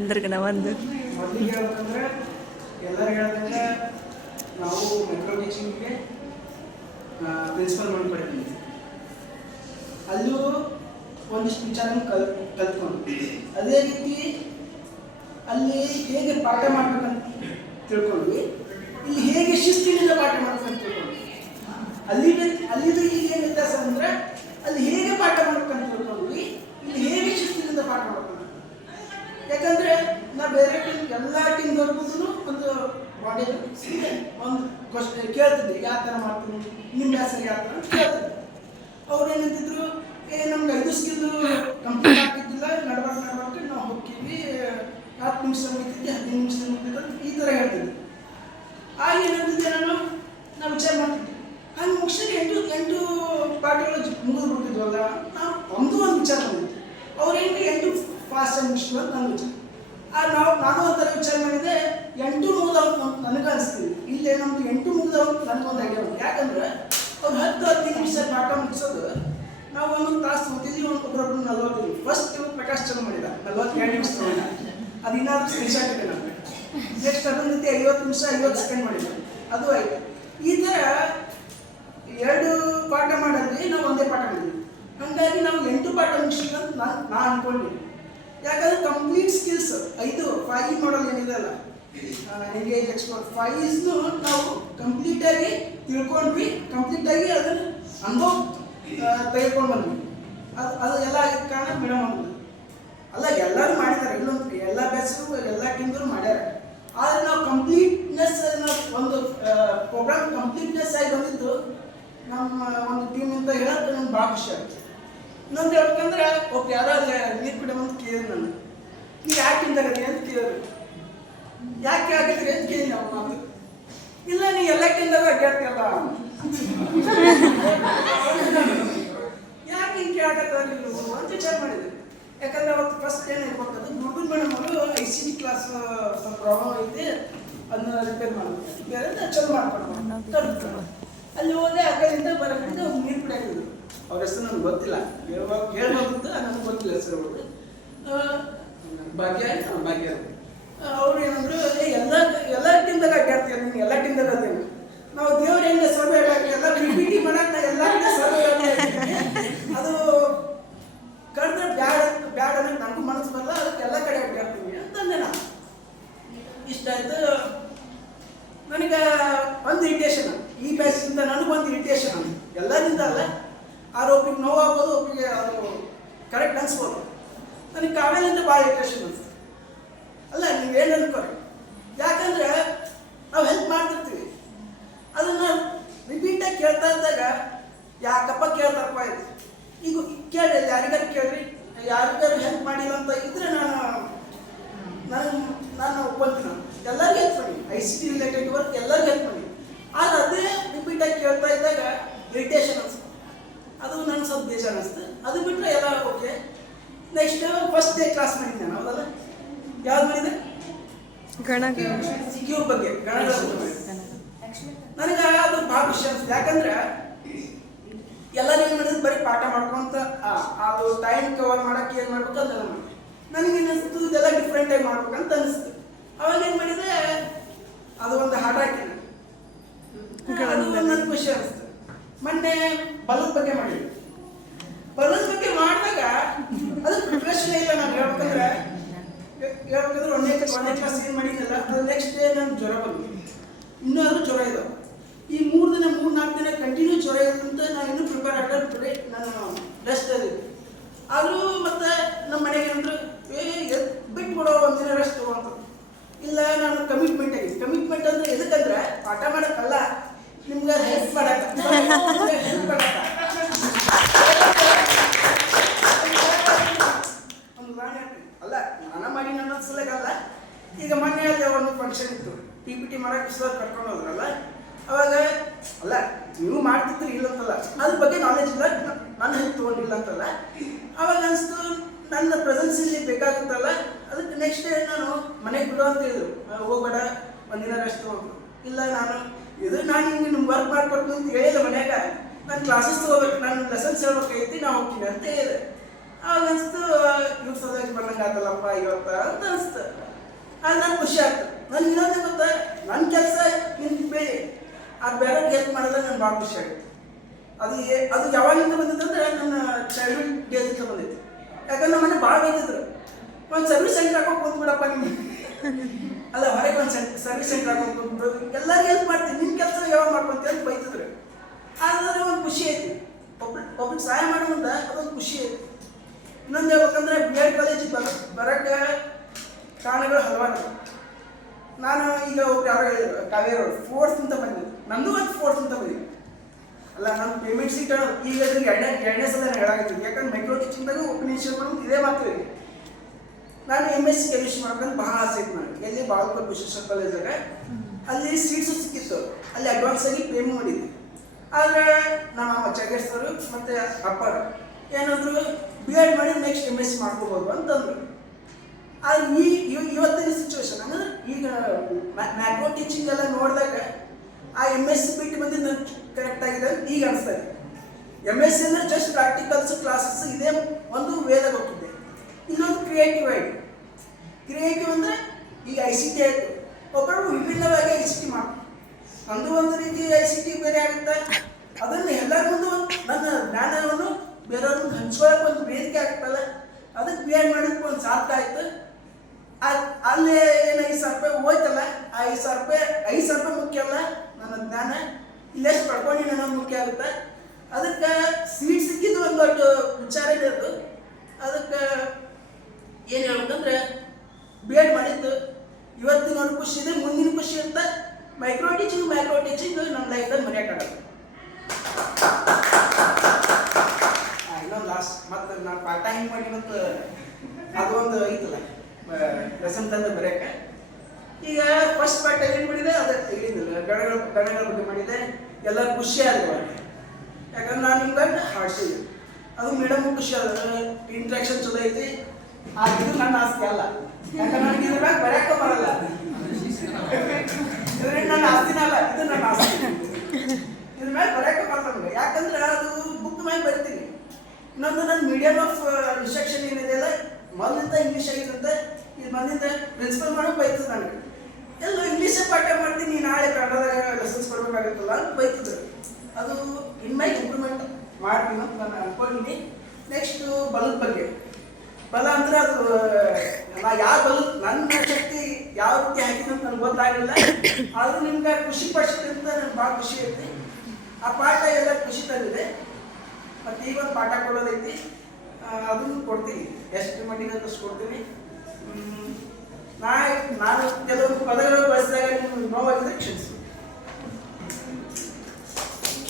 ಅಂದ್ರಗನ ಒಂದು ಮೊದಲಿಗೆ ಹೇಳ್ಬೇಕಂದ್ರೆ ಎಲ್ಲರೂ ಹೇಳ್ದಂಗೆ ನಾವು ಮೆಟ್ರೋ ಟೀಚಿಂಗ್ಗೆ ಪ್ರಿನ್ಸಿಪಲ್ ಮಾಡಿ ಪಡ್ತೀವಿ. ಅಲ್ಲೂ ಒಂದಿಷ್ಟು ವಿಚಾರ ಕಲ್ತ್ಕೊಂಡು ಅದೇ ರೀತಿ ಅಲ್ಲಿ ಹೇಗೆ ಪಾಠ ಮಾಡ್ಬೇಕಂತ ತಿಳ್ಕೊಂಡ್ವಿ, ಇಲ್ಲಿ ಹೇಗೆ ಶಿಸ್ತಿನಿಂದ ಪಾಠ ಮಾಡ್ಬೇಕಂತ ತಿಳ್ಕೊಂಡ್ವಿ. ಅಲ್ಲಿದು ಈಗ ಏನು ವ್ಯತ್ಯಾಸ ಅಂದರೆ ಅಲ್ಲಿ ಹೇಗೆ ಪಾಠ ಮಾಡ್ಬೇಕಂತ ತಿಳ್ಕೊಂಡ್ವಿ, ಇಲ್ಲಿ ಹೇಗೆ ಶಿಸ್ತಿನಿಂದ ಪಾಠ ಮಾಡ್ಬೇಕು. ಯಾಕಂದ್ರೆ ನಾ ಬೇರೆ ಟೀಮ್ ಎಲ್ಲ ಟೀಮ್ದವ್ರಿಗೂ ಒಂದು ಬಾಡಿ ಒಂದು ಕ್ವಶನ್ ಕೇಳ್ತಿದ್ದೆ, ಯಾವ ಥರ ಮಾಡ್ತೀನಿ ನಿಮ್ಮ ಹೆಸರು ಯಾವ ಥರ ಕೇಳ್ತಿದ್ದೆ. ಅವ್ರು ಏನಂತಿದ್ರು, ನಮ್ಗೆ 5 ಸ್ಕಿಲ್ ಕಂಪ್ಲೀಟ್ ಆಗ್ತಿದ್ದಿಲ್ಲ, ನಡ್ಬಾರ್ದು ನಾವು ಹೋಗ್ತೀವಿ, 10 ನಿಮಿಷ ಮುಗಿತಿದ್ದೆ 15 ನಿಮಿಷ ಮುಗಿತಿದ್ದೆ ಅಂತ ಈ ಥರ ಹೇಳ್ತಿದ್ದೆ. ಆಗ ಏನಂತಿದ್ದೆ, ನಾವು ವಿಚಾರ ಮಾಡ್ತಿದ್ದೆ ಹಂಗೆ ಮುಗಿಸಿದ್ರೆ 8 ಪಾಠಗಳು ಮುಗಿದು ಬಿಡ್ತಿದ್ವಲ್ಲ, ನಾವು ಒಂದು ವಿಚಾರ ಮಾಡಿದ್ದೆ. ಅವ್ರೇನು 8 ಫಾಸ್ಟ್ ಆಗಿ ಮುಗಿಸ್ತು ಅಂತ ನನ್ನ ವಿಚಾರ. ನಾನು ಒಂಥರ ವಿಚಾರ ಮಾಡಿದೆ, 8 ಮುಗಿದವ್ರು ನನಗೆ ಅನಿಸ್ತೀವಿ, ಇಲ್ಲೇ ನಮ್ದು 8 ಮುಗಿದವ್ರು ನನಗೊಂದು ಆಗ್ಯಾವ. ಯಾಕಂದ್ರೆ ಅವ್ರು 10-15 ನಿಮಿಷ ಪಾಠ ಮುಗಿಸೋದು, ನಾವು ಒಂದೊಂದು ತಾಸು ಹೋಗ್ತಿದ್ವಿ, ಒಬ್ಬರೊಬ್ಬರು 40. ಫಸ್ಟ್ ಪ್ರಕಾಶ್ ಚಲೋ ಮಾಡಿದ 42 ನಿಮಿಷ ಮಾಡಿದ, ಅದು ಇನ್ನಾದ್ರೂ ಸ್ಕ್ರೀನ್ಶಾಟ್ ಇದೆ ನಮಗೆ. ನೆಕ್ಸ್ಟ್ ಅದೊಂದು ರೀತಿ 50 ನಿಮಿಷ 50 ಸೆಕೆಂಡ್ ಮಾಡಿದ, ಅದು ಆಯ್ತು. ಈ ಥರ 2 ಪಾಠ ಮಾಡಿದ್ವಿ, ನಾವು ಒಂದೇ ಪಾಠ ಮಾಡಿದ್ವಿ. ಹಾಗಾಗಿ ನಾವು 8 ಪಾಠ ಮುಗಿಸಿಲ್ಲ ಅಂತ ನಾನು ಅನ್ಕೊಂಡೆ. ಯಾಕಂದ್ರೆ ಕಂಪ್ಲೀಟ್ ಸ್ಕಿಲ್ಸ್ 5 ಮಾಡಲ್ ಏನಿದೆ ಅಲ್ಲ, ಎಂಗೇಜ್ ಎಕ್ಸ್ಪರ್ಟ್ 5 ನಾವು ಕಂಪ್ಲೀಟಾಗಿ ತಿಳ್ಕೊಂಡ್ವಿ, ಕಂಪ್ಲೀಟಾಗಿ ಅದನ್ನು ಅನುಭವ ತೆಗೆದುಕೊಂಡು ಬಂದ್ವಿ. ಅದು ಎಲ್ಲ ಆಗಿದ್ದ ಕಾರಣ ಮೇಡಮ್ ಅಂದ್ರು. ಅಲ್ಲ ಎಲ್ಲರೂ ಮಾಡಿದ್ದಾರೆ, ಇಲ್ಲೊಂದು ಎಲ್ಲ ಬ್ಯಾಚರು ಎಲ್ಲ ಟೀಮ್ಗಳು ಮಾಡ್ಯಾರ. ಆದರೆ ನಾವು ಕಂಪ್ಲೀಟ್ನೆಸ್ ಒಂದು ಪ್ರೋಗ್ರಾಮ್ ಕಂಪ್ಲೀಟ್ನೆಸ್ ಆಗಿ ಬಂದಿದ್ದು ನಮ್ಮ ಒಂದು ಟೀಮ್ ಅಂತ ಹೇಳೋದು ನಮ್ಗೆ ಭಾಳ ಖುಷಿ ಆಗುತ್ತೆ. ಇನ್ನೊಂದು ಹೇಳ್ಬೇಕಂದ್ರೆ ಒಬ್ಬ ಯಾರೋ ನೀರು ಕುಡಿಯೋ ಅಂತ ಕೇಳಿದ್ರು, ನಾನು ನೀವು ಯಾಕೆ ತಿಂದಾಗತ್ತೆ ಅಂತ ಕೇಳಿದ್ರು. ಯಾಕೆ ಆಗಿದ್ರಿ ಅಂತ ಕೇಳಿ ನಾವು ಮಾತು, ಇಲ್ಲ ನೀ ಎಲ್ಲ ತಿಂದಾಗ ಅಡ್ಡಾಡ್ತಿಯಲ್ಲ ಯಾಕೆ ಹಿಂಗೆ ಕೇಳಕತ್ತ ನೀವು ಅಂತ ವಿಚಾರ ಮಾಡಿದ್ವಿ. ಯಾಕಂದ್ರೆ ಅವತ್ತು ಫಸ್ಟ್ ಏನು ಹೇಳ್ಕೊಟ್ಟದ್ದು, ಗುರುಗುಲ್ ಮೇಡಮ್ ಅವರು ICT ಕ್ಲಾಸ್ ಸ್ವಲ್ಪ ಪ್ರಾಬ್ಲಮ್ ಐತಿ, ಅದನ್ನ ರಿಪೇರ್ ಮಾಡಬೇಕು, ಬೇರೆ ಚಲೋ ಮಾಡ್ಕೊಂಡು ಅಲ್ಲಿ ಹೋದೆ. ಅಲ್ಲಿಂದ ಬರೋದ್ರಿಂದ ನೀರು ಕುಡಿಯಾಕಿದ್ರು. ಅವ್ರ ಹೆಸರು ನನಗೆ ಗೊತ್ತಿಲ್ಲ, ಹೇಳ್ಬೋದು ನನಗೆ ಗೊತ್ತಿಲ್ಲ ಹೆಸರು ಅವ್ರಿಗೆ. ಭಾಗ್ಯ ಅವ್ರು ಏನಂದ್ರು, ಎಲ್ಲ ಟೀಮ್ದಾಗ ಅಡ್ಡಾಡ್ತೀಯ, ನೀನು ಎಲ್ಲ ಟೀಮ್ದಾಗ ಅದೇನು, ನಾವು ದೇವ್ರ ಹೆಂಗೆ ಸರ್ವೆ ಹಾಕಿ ಎಲ್ಲ PPT ಮಾಡಕ್ಕೆ ನಾ ಎಲ್ಲ ಸರ್ವೆ ಅದು ಕರೆದ್ರೆ ಬ್ಯಾಡ ಅನ್ನೋದು ನನಗೂ ಮನಸ್ಸು ಬರಲ್ಲ, ಅದಕ್ಕೆ ಎಲ್ಲ ಕಡೆ ಅಡ್ಡಾಡ್ತೀವಿ ಅಂತಂದೆ ನಾನು. ಇಷ್ಟ ಆಯ್ತು. ನನಗೆ ಒಂದು ಇರಿಟೇಷನ್, ಈ ಬ್ಯಾಚಿಂದ ನನಗೊಂದು ಇರಿಟೇಷನ್, ಎಲ್ಲರಿಂದ ಅಲ್ಲ. ಒಬ್ರಿಗೆ ನೋವಾಗ್ಬೋದು, ಒಬ್ರಿಗೆ ಅದು ಕರೆಕ್ಟ್ ಅನ್ಸ್ಬೋದು. ನನಗೆ ಕಾವ್ಯದಿಂದ ಭಾಳ ಇರಿಟೇಷನ್ ಅನಿಸ್ತು. ಅಲ್ಲ ನೀವೇನು ಅನ್ಕೋರಿ, ಯಾಕಂದ್ರೆ ನಾವು ಹೆಲ್ಪ್ ಮಾಡ್ತಿರ್ತೀವಿ, ಅದನ್ನು ರಿಪೀಟಾಗಿ ಕೇಳ್ತಾ ಇದ್ದಾಗ ಯಾಕಪ್ಪ ಕೇಳ್ತಾರಪ್ಪ ಇದು, ಈಗ ಕೇಳಿ ಯಾರಿಗಾರು ಕೇಳ್ರಿ, ಯಾರಿಗಾರು ಹೆಲ್ಪ್ ಮಾಡಿಲ್ಲ ಅಂತ ಇದ್ರೆ ನಾನು ಒಪ್ಕೊಂತೀನಿ. ಎಲ್ಲರಿಗೂ ಹೆಲ್ಪ್ ಮಾಡಿ, ICT ರಿಲೇಟೆಡ್ ವರ್ಕ್ ಎಲ್ಲರಿಗೂ ಹೆಲ್ಪ್ ಮಾಡಿ. ಆದರೆ ಅದೇ ರಿಪೀಟಾಗಿ ಕೇಳ್ತಾ ಇದ್ದಾಗ ಇರಿಟೇಷನ್ ಅನಿಸ್ತು, ಅದು ನನಗೆ ಸ್ವಲ್ಪ ಬೇಜಾರು ಅನಿಸ್ತು. ಅದು ಬಿಟ್ಟರೆ ಎಲ್ಲ okay. Next first day class ಮಾಡಿದ್ದೆ ನಾನು, ಹೌದಲ್ಲ? ಯಾವ್ದು ಮಾಡಿದೆ? ಕ್ಯೂ ಬಗ್ಗೆ, ಗಣಕ. ನನಗೆ ಅದು ಭಾಳ ಖುಷಿ ಅನಿಸ್ತು. ಯಾಕಂದ್ರೆ ಎಲ್ಲರೂ ಏನು ಮಾಡಿದ್ರು, ಬರೀ ಪಾಠ ಮಾಡ್ಕೊಂತ ಅದು ಟೈಮ್ ಕವರ್ ಮಾಡೋಕ್ಕೆ ಏನು ಮಾಡ್ಬೇಕು ಅದೆಲ್ಲ ಮಾಡಿ. ನನಗೇನು ಅನಿಸ್ತು, ಇದೆಲ್ಲ ಡಿಫ್ರೆಂಟಾಗಿ ಮಾಡ್ಬೇಕಂತ ಅನಿಸ್ತು. ಅವಾಗ ಏನು ಮಾಡಿದೆ, ಅದು ಒಂದು ಹಾಡು ಹಾಕಿದೆ, ಅದು ನನಗೆ ಖುಷಿ ಅನಿಸ್ತು. ಮೊನ್ನೆ ಬಲೂನ್ ಬಗ್ಗೆ ಮಾಡಿದ್ವಿ. ಬಲೂನ್ ಬಗ್ಗೆ ಮಾಡಿದಾಗ ಅದು ಪ್ರಿಪ್ರೇಷನ್ ಇಲ್ಲ. ನಾನು ಹೇಳ್ಬೇಕಂದ್ರೆ ಒಂದೇ ಕ್ಲಾಸ್ ಏನು ಮಾಡಿದ್ನಲ್ಲ, ಅದು ನೆಕ್ಸ್ಟ್ ಡೇ ನನಗೆ ಜ್ವರ ಬಂತು. ಇನ್ನೂ ಅದು ಜ್ವರ ಇದಾವೆ. ಈ 3-4 ದಿನ ಕಂಟಿನ್ಯೂ ಜ್ವರ ಇರೋದಂತ ನಾನು ಇನ್ನೂ ಪ್ರಿಪೇರ್ ಆಗಲಿ, ನಾನು ರೆಸ್ಟ್ ಅದಿದ್ದೆ. ಆದರೂ ಮತ್ತೆ ನಮ್ಮ ಮನೆಗೆ ಏನಂದ್ರು, ಬಿಟ್ಬಿಡೋ ಒಂದಿನ ರೆಸ್ಟ್ ತಗೊಂತ. ಇಲ್ಲ, ನಾನು ಕಮಿಟ್ಮೆಂಟ್ ಆಗಿದೆ. ಕಮಿಟ್ಮೆಂಟ್ ಅಂದರೆ ಎದಕ್ಕಂದ್ರೆ ಪಾಠ ಮಾಡೋಕ್ಕಲ್ಲ, ನಿಮ್ಗೆ ಹೆಲ್ಪ್ ಮಾಡಕ್ಕೆ. ಒಂದು ಉದಾಹರಣೆ ಅಲ್ಲ, ನಾನು ಮಾಡಿ ನನ್ನ ಸಲಗಲ್ಲ. ಈಗ ಮೊನ್ನೆ ಅಲ್ಲಿ ಒಂದು ಫಂಕ್ಷನ್ ಇತ್ತು, PPT ಮಾಡಕ್ಕೆ ಸರ್ ಕರ್ಕೊಂಡು ಹೋದ್ರಲ್ಲ. ಅವಾಗ ಅಲ್ಲ, ನೀವು ಮಾಡ್ತಿದ್ರಿ ಇಲ್ಲಂತಲ್ಲ, ಅದ್ರ ಬಗ್ಗೆ ನಾಲೆಜ್ ಇಲ್ಲ, ನಾನು ಹೆಲ್ಪ್ ತೊಗೊಂಡಿಲ್ಲ ಅಂತಲ್ಲ. ಅವಾಗ ಅನಿಸ್ತು, ನನ್ನ ಪ್ರೆಸೆನ್ಸ್ ಇಲ್ಲಿ ಬೇಕಾಗುತ್ತಲ್ಲ, ಅದಕ್ಕೆ ನೆಕ್ಸ್ಟ್ ಡೇ ನಾನು ಮನೆಗೆ ಬಿಡು ಅಂತ ಹೇಳಿದ್ರು. ಹೋಗ್ಬೇಡ, ಒಂದಿನ ರೆಸ್ಟ್ ತಗೊಂಡು. ಇಲ್ಲ, ನಾನು ಹಿಂಗೆ ನಿಮ್ಗೆ ವರ್ಕ್ ಮಾಡ್ಕೊಡ್ತೀನಿ ಅಂತ ಹೇಳಿಲ್ಲ ಮನ್ಯಾಗ. ನಾನು ಕ್ಲಾಸಸ್ ತೊಗೋಬೇಕು, ನಾನು ಲೆಸನ್ಸ್ ಹೇಳ್ಬೇಕೈತಿ, ನಾ ಹೋಗ್ತೀನಿ ಅಂತ ಹೇಳಿದೆ. ಆವಾಗ ಅನಿಸ್ತು, ಇವ್ರು ಸದಾಗಿ ಬಂದಂಗೆ ಆಗಲ್ಲಪ್ಪ ಇವತ್ತ ಅಂತ ಅನಿಸ್ತು. ಅದು ನನಗೆ ಖುಷಿ ಆಗ್ತದೆ. ನನಗೆ ಇನ್ನೊಂದೇ ಗೊತ್ತಾ, ನನ್ನ ಕೆಲಸ ನಿಂತು ಬೇರೆ ಅದು ಬೇರೆಯವ್ರಿಗೆ ಹೆಲ್ಪ್ ಮಾಡಿದ್ರೆ ನನಗೆ ಭಾಳ ಖುಷಿ ಆಗುತ್ತೆ. ಅದು ಯಾವಾಗಿಂದ ಬಂದಿದ್ದಂದ್ರೆ ನನ್ನ ಚೈಲ್ಡ್ಹುಡ್ ಡೇಸಿಂದ ಬಂದಿತ್ತು. ಯಾಕಂದ್ರೆ ನಮ್ಮ ಮನೆ ಭಾಳ ಬೈತಿದ್ರು, ಒಂದು ಸರ್ವಿಸ್ ಸೆಂಟರ್ ಹಾಕೊಂಡು ಕೂತ್ಬಿಡಪ್ಪ ನಿಮ್ಗೆ, ಅಲ್ಲ ಹೊರಗೆ ಒಂದು ಸರ್ವಿಸ್ ಸೆಂಟರ್ ಹಾಕೊಂಡು ಕೂತ್ಬಿಡು, ಎಲ್ಲರಿಗೂ ಹೆಲ್ಪ್ ಮಾಡ್ತೀನಿ, ನಿಮ್ಮ ಕೆಲಸ ಯಾವಾಗ ಮಾಡ್ಕೊಂತೀವಿ ಅಂತ ಬೈತಿದ್ರು. ಆದರೆ ಒಂದು ಖುಷಿ ಐತಿ, ಒಬ್ಬರಿಗೆ ಸಹಾಯ ಮಾಡೋದ್ರಿಂದ ಅದೊಂದು ಖುಷಿ ಐತಿ. ಇನ್ನೊಂದು ಹೇಳ್ಬೇಕಂದ್ರೆ BEd ಕಾಲೇಜಿಗೆ ಬರೋಕ್ಕೆ ಕಾರಣಗಳು ಹಲವಾರು. ನಾನು ಈಗ ಒಬ್ರು ಯಾರೋ ಹೇಳಿದ್ರು, ಕಾವೇರಿ ಅವರು 4th ಅಂತ ಬಂದಿದ್ದು, ನಂದು ಒಂದು 4th ಅಂತ ಬಂದಿದ್ದು. ಅಲ್ಲ ನಾನು ಪೇಮೆಂಟ್ ಸೀಟ್ ಈಗ ಎರಡನೇ ಸಲ ನಾನು ಹೇಳಾಗಿದ್ದೀನಿ. ಯಾಕಂದ್ರೆ ಮೈಕ್ರೋ ಟೀಚಿಂಗ್ದಾಗ ಒಪಿನಿಯನ್ ಮಾಡೋದು ಇದೇ ಮಾತು. ನಾನು MSc ಕೆಮಿಸ್ಟ್ರಿ ಮಾಡ್ಕೊಂಡು ಭಾಳ ಆಸೆ ಇತ್ತು ನನಗೆ. ಎಲ್ಲಿ ಬಾಗಲಕೋಟೆ ವಿಶ್ವೇಶ್ವರ ಕಾಲೇಜಾಗ ಅಲ್ಲಿ ಸೀಟ್ಸು ಸಿಕ್ಕಿತ್ತು, ಅಲ್ಲಿ ಅಡ್ವಾನ್ಸ್ ಆಗಿ ಪೇಮೆಂಟ್ ಮಾಡಿದ್ದೆ. ಆದರೆ ನಮ್ಮ ಚಗೇಶ್ ಸರ್ ಮತ್ತು ಅಪ್ಪರ ಏನಾದರೂ BEd ಮಾಡಿ ನೆಕ್ಸ್ಟ್ MSc ಮಾಡ್ಕೋಬೋದು ಅಂತಂದರು. ಆದರೆ ಇವತ್ತಿನ ಸಿಚುವೇಶನ್ ಅಂದರೆ ಈಗ ಮ್ಯಾಕ್ರೋ ಟೀಚಿಂಗ್ ಎಲ್ಲ ನೋಡಿದಾಗ ಆ MSc ಬಿಟ್ಟು ಬಂದಿದ್ದು ನನಗೆ ಕರೆಕ್ಟ್ ಆಗಿದೆ ಅಂತ ಈಗ ಅನಿಸ್ತದೆ. MSc ಅಂದರೆ ಜಸ್ಟ್ ಪ್ರಾಕ್ಟಿಕಲ್ಸ್ ಕ್ಲಾಸಸ್ ಇದೇ ಒಂದು ವೇದ ಗೊತ್ತಿದೆ. ಇನ್ನೊಂದು ಕ್ರಿಯೇಟಿವ್ ಆಗಿ, ಕ್ರಿಯೇಟಿವ್ ಅಂದರೆ ಈಗ ICT ಆಯಿತು, ಒಬ್ಬರು ವಿಭಿನ್ನವಾಗಿ ICT ಮಾಡ್ತಾರೆ. ಅಂದು ಒಂದು ರೀತಿ ICT ಬೇರೆ ಆಗುತ್ತೆ. ಅದನ್ನು ಎಲ್ಲರ ಮುಂದೆ ನನ್ನ ಜ್ಞಾನವನ್ನು ಬೇರೆಯವ್ರ ಮುಂದೆ ಹಂಚ್ಕೊಳ್ಳೋಕೆ ಒಂದು ವೇದಿಕೆ ಆಗ್ತಲ್ಲ, ಅದಕ್ಕೆ BEd ಮಾಡೋದಕ್ಕೆ ಒಂದು ಸಾರ್ಥಕ ಆಯಿತು. ಅಲ್ಲಿ ಏನು 5,000 ರೂಪಾಯಿ ಹೋಯ್ತಲ್ಲ, ಆ 5,000 ರೂಪಾಯಿ ಮುಖ್ಯ ಅಲ್ಲ, ನನ್ನ ಜ್ಞಾನ ಇಲ್ಲೆಷ್ಟು ಪಡ್ಕೊಂಡು ಅನ್ನೋದು ಮುಖ್ಯ ಆಗುತ್ತೆ. ಅದಕ್ಕೆ ಸೀಟ್ ಸಿಕ್ಕಿದ್ದು ಒಂದು ದೊಡ್ಡ ವಿಚಾರ ಇರೋದು. ಅದಕ್ಕೆ ಏನು ಹೇಳ್ಬೇಕಂದ್ರೆ BEd ಮಾಡಿದ್ದು ಇವತ್ತಿನವ್ರು ಖುಷಿ ಇದೆ, ಮುಂದಿನ ಖುಷಿ ಅಂತ ಮ್ಯಾಕ್ರೋ ಟೀಚಿಂಗ್ ನಮ್ಮ ಲೈಫ್ದಾಗ ಮರೆಯೋಕ್ಕಾಗಲ್ಲ. ಇನ್ನೊಂದು ಲಾಸ್ಟ್ ಮತ್ತು ನಾನು ಪಾಠ ಹೆಂಗೆ ಮಾಡಿ ಮತ್ತು ಅದೊಂದು ಐತಲ್ಲ ಲೆಸನ್ ತಂದು ಬರೆಯೋಕೆ. ಈಗ ಫಸ್ಟ್ ಪಾಠ ಏನು ಮಾಡಿದೆ ಅದು ಹೇಳಿದ್ದಿಲ್ಲ, ಗಣಗಳ ಬಗ್ಗೆ ಮಾಡಿದೆ. ಎಲ್ಲರೂ ಖುಷಿ ಆದ್ರು, ಯಾಕಂದ್ರೆ ನಾನು ನಿಮ್ಗೆ ಹಾಡ್ಸಿದ್ದೆ. ಅದು ಮೇಡಮ್ ಖುಷಿ ಆದ್ರೆ ಇಂಟ್ರಾಕ್ಷನ್ ಚಲೋ ಐತಿ. ಇದು ನನ್ನ ಆಸ್ತಿ ಅಲ್ಲ, ಯಾಕಂದ್ರೆ ನನಗೆ ಇದ್ರ ಮ್ಯಾಗ ಬರೆಯೋಕೆ ಬರಲ್ಲ. ನನ್ನ ಆಸ್ತಿನ ಅಲ್ಲ, ಇದು ನನ್ನ ಆಸ್ತಿ. ಇದ್ರ ಮ್ಯಾಗ ಬರೆಯೋಕೆ ಬರಲ್ಲ ನನಗೆ, ಯಾಕಂದ್ರೆ ಅದು ಬುಕ್ ಮ್ಯಾಗ ಬರ್ತೀನಿ. ಇನ್ನೊಂದು ನನ್ನ ಮೀಡಿಯಮ್ ಆಫ್ ಇನ್ಸ್ಟ್ರಕ್ಷನ್ ಏನಿದೆ ಅಲ್ಲ, ಮೊದಲಿಂದ ಇಂಗ್ಲೀಷ್ ಆಗಿರುತ್ತೆ. ಇದು ಮೊದಲಿಂದ ಪ್ರಿನ್ಸಿಪಲ್ ಮಾಡೋಕೆ ಬೈತದೆ ನನಗೆ. ಎಲ್ಲೋ ಇಂಗ್ಲೀಷೇ ಪಾಠ ಮಾಡ್ತೀನಿ, ನಾಳೆ ಕನ್ನಡದಾಗ ಲೆಸನ್ಸ್ ಕೊಡಬೇಕಾಗುತ್ತಲ್ಲ ಅಂತ ಬೈತಿದ್ರು. ಅದು ಇನ್ಮೈ ಇಂಪ್ರೂವ್ಮೆಂಟ್ ಮಾಡ್ತೀನಿ ಅಂತ ನಾನು ಅನ್ಕೊಂಡಿದ್ದೀನಿ. ನೆಕ್ಸ್ಟು ಬಲದ ಬಗ್ಗೆ. ಬಲ ಅಂದರೆ ಅದು ನಾ ಯಾವ ಬಲ ನನ್ನ ಶಕ್ತಿ ಯಾವ ರೀತಿ ಹಾಕಿದ್ದು ಅಂತ ನನಗೆ ಗೊತ್ತಾಗಲಿಲ್ಲ. ಆದರೂ ನಿಮ್ಗೆ ಖುಷಿ ಪಡಿಸಿದೆ ಅಂತ ನನಗೆ ಭಾಳ ಖುಷಿ ಐತಿ. ಆ ಪಾಠ ಎಲ್ಲ ಖುಷಿ ತಂದಿದೆ. ಮತ್ತು ಈಗ ಒಂದು ಪಾಠ ಕೊಡೋದೈತಿ, ಅದನ್ನು ಕೊಡ್ತೀನಿ, ಎಷ್ಟು ಮಟ್ಟಿಗೆ ಅಂತ ಕೊಡ್ತೀನಿ. ನಾನು ಕೆಲವೊಂದು ಪದಗಳು ಬಳಸಿದಾಗ ನಿಮ್ಗೆ ನೋವಾಗಿದ್ರೆ ಕ್ಷಮಿಸಿ.